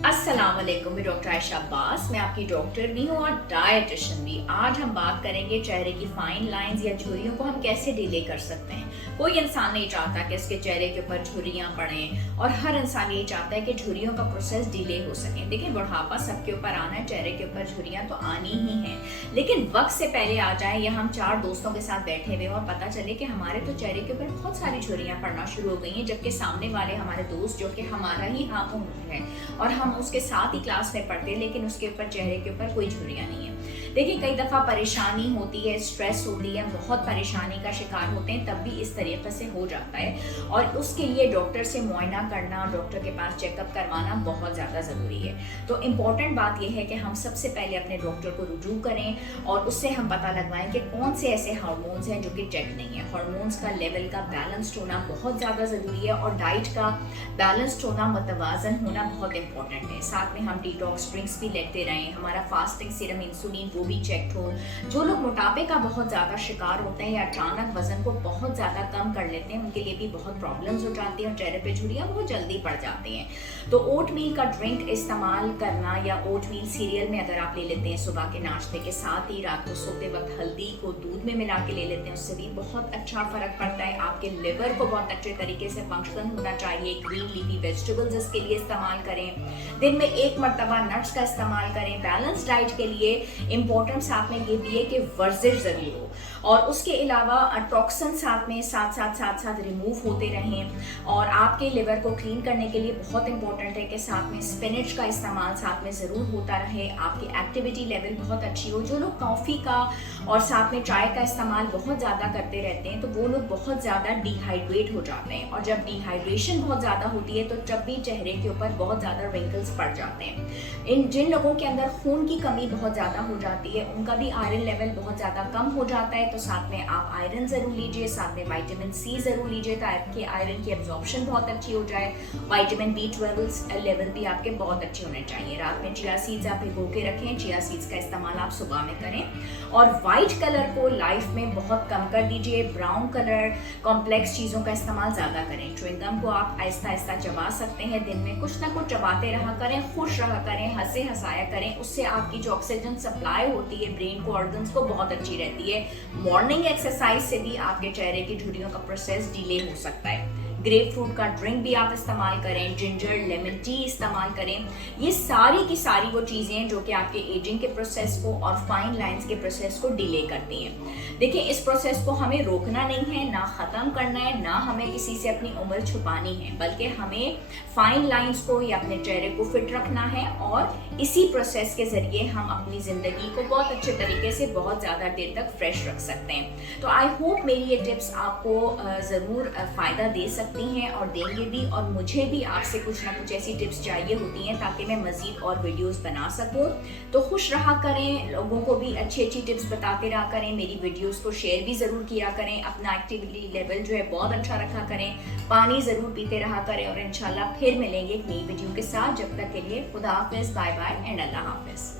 अस्सलाम वालेकुम, मैं डॉक्टर आयशा अब्बास। मैं आपकी डॉक्टर भी हूँ और डायटिशियन भी। आज हम बात करेंगे चेहरे की फाइन लाइंस या झुर्रियों को हम कैसे डिले कर सकते हैं। कोई इंसान नहीं चाहता कि इसके चेहरे के ऊपर झुर्रियाँ पड़ें और हर इंसान ये चाहता है कि झुर्रियों का प्रोसेस डिले हो सके। देखिए, बुढ़ापा सबके ऊपर आना है, चेहरे के ऊपर झुर्रियाँ तो आनी ही हैं, लेकिन वक्त से पहले आ जाए या हम चार दोस्तों के साथ बैठे हुए और पता चले कि हमारे तो चेहरे के ऊपर बहुत सारी झुर्रियाँ पड़ना शुरू हो गई हैं, जबकि सामने वाले हमारे दोस्त जो कि हमारा ही हाँ उम्र है और हम उसके साथ ही क्लास में पढ़ते हैं, लेकिन उसके ऊपर चेहरे के ऊपर कोई झुर्रियाँ नहीं है। देखिए, कई दफा परेशानी होती है, स्ट्रेस होती है, बहुत परेशानी का शिकार होते हैं, तब भी इस तरीके से हो जाता है और उसके लिए डॉक्टर से मुआयना करना, डॉक्टर के पास चेकअप करवाना बहुत ज़्यादा ज़रूरी है। तो इम्पॉर्टेंट बात यह है कि हम सबसे पहले अपने डॉक्टर को रुजू करें और उससे हम पता लगवाएं कि कौन से ऐसे हार्मोन्स हैं जो कि चेक नहीं है। हार्मोन्स का लेवल का बैलेंस्ड होना बहुत ज़्यादा ज़रूरी है और डाइट का बैलेंस्ड होना, मतवाजन होना बहुत इंपॉर्टेंट है। साथ में हम डिटॉक्स ड्रिंक्स भी लेते रहें, हमारा फास्टिंग सीरम इंसुलिन वो भी चेक हो। जो लोग मोटापे का बहुत ज़्यादा शिकार होते हैं या अचानक वजन को बहुत ज़्यादा कम कर लेते हैं, उनके लिए भी बहुत प्रॉब्लम्स हो जाती हैं और चेहरे पे झुर्रियाँ बहुत जल्दी पड़ जाती हैं। तो ओट मील का ड्रिंक इस्तेमाल करना या ओट मील सीरियल में अगर आप ले लेते हैं सुबह के नाश्ते के साथ ही, रात को सोते वक्त हल्दी को दूध में मिला के ले लेते हैं, उससे भी बहुत अच्छा फर्क पड़ता है। आपके लिवर को बहुत अच्छे तरीके से फंक्शन होना चाहिए। ग्रीन लीफी वेजिटेबल्स इसके लिए इस्तेमाल करें, दिन में एक मरतबा नट्स का इस्तेमाल करें। बैलेंस डाइट के लिए इम्पोर्टेंट साथ में ये भी है कि वर्जिश जरूर हो और उसके अलावा टॉक्सिन साथ में साथ रिमूव होते रहें। और आपके लिवर को क्लीन करने के लिए बहुत इंपॉर्टेंट है कि साथ में स्पिनच का इस्तेमाल साथ में ज़रूर होता रहे। आपकी एक्टिविटी लेवल बहुत अच्छी हो। जो लोग कॉफ़ी का और साथ में चाय का इस्तेमाल बहुत ज़्यादा करते रहते हैं तो वो लोग बहुत ज़्यादा डिहाइड्रेट हो जाते हैं और जब डिहाइड्रेशन बहुत ज़्यादा होती है तो चब्बी चेहरे के ऊपर बहुत ज़्यादा रिंकल्स पड़ जाते हैं। जिन लोगों के अंदर खून की कमी बहुत ज़्यादा हो जाती है उनका भी आयरन लेवल बहुत ज़्यादा कम हो जाता है, तो साथ में आप आयरन ज़रूर लीजिए, साथ में विटामिन सी ज़रूर लीजिए ताकि आयरन की एब्जॉर्प्शन बहुत अच्छी हो जाए। विटामिन B12 लेवल भी आपके बहुत अच्छे होने चाहिए। रात में चिया सीड्स आप भिगो के रखें, चिया सीड्स का इस्तेमाल आप सुबह में करें और वाइट कलर को लाइफ में बहुत कम कर दीजिए। ब्राउन कलर, कॉम्प्लेक्स चीज़ों का इस्तेमाल ज़्यादा करें। च्युइंगम को आप आहिस्ता आहिस्ता चबा सकते हैं, दिन में कुछ ना कुछ चबाते रहा करें, खुश रहा करें, हंसे हंसाया करें। उससे आपकी जो ऑक्सीजन सप्लाई होती है ब्रेन को, ऑर्गन्स को, बहुत अच्छी रहती है। मॉर्निंग एक्सरसाइज से भी आपके चेहरे की झुर्रियों का प्रोसेस डिले हो सकता है। ग्रेप फ्रूट का ड्रिंक भी आप इस्तेमाल करें, जिंजर लेमन टी इस्तेमाल करें। ये सारी की सारी वो चीज़ें हैं जो कि आपके एजिंग के प्रोसेस को और फाइन लाइंस के प्रोसेस को डिले करती हैं। देखिए, इस प्रोसेस को हमें रोकना नहीं है, ना ख़त्म करना है, ना हमें किसी से अपनी उम्र छुपानी है, बल्कि हमें फाइन लाइंस को या अपने चेहरे को फिट रखना है और इसी प्रोसेस के ज़रिए हम अपनी ज़िंदगी को बहुत अच्छे तरीके से बहुत ज़्यादा देर तक फ्रेश रख सकते हैं। तो आई होप मेरी ये टिप्स आपको ज़रूर फ़ायदा दे सकती हैं और देंगे भी, और मुझे भी आपसे कुछ ना कुछ ऐसी टिप्स चाहिए होती हैं ताकि मैं मज़ीद और वीडियोस बना सकूं। तो खुश रहा करें, लोगों को भी अच्छी अच्छी टिप्स बताते रहा करें, मेरी वीडियोस को शेयर भी ज़रूर किया करें, अपना एक्टिविटी लेवल जो है बहुत अच्छा रखा करें, पानी ज़रूर पीते रहा करें और इंशाल्लाह फिर मिलेंगे एक नई वीडियो के साथ। जब तक के लिए खुदा हाफिज़, बाय बाय एंड अल्लाह हाफिज़।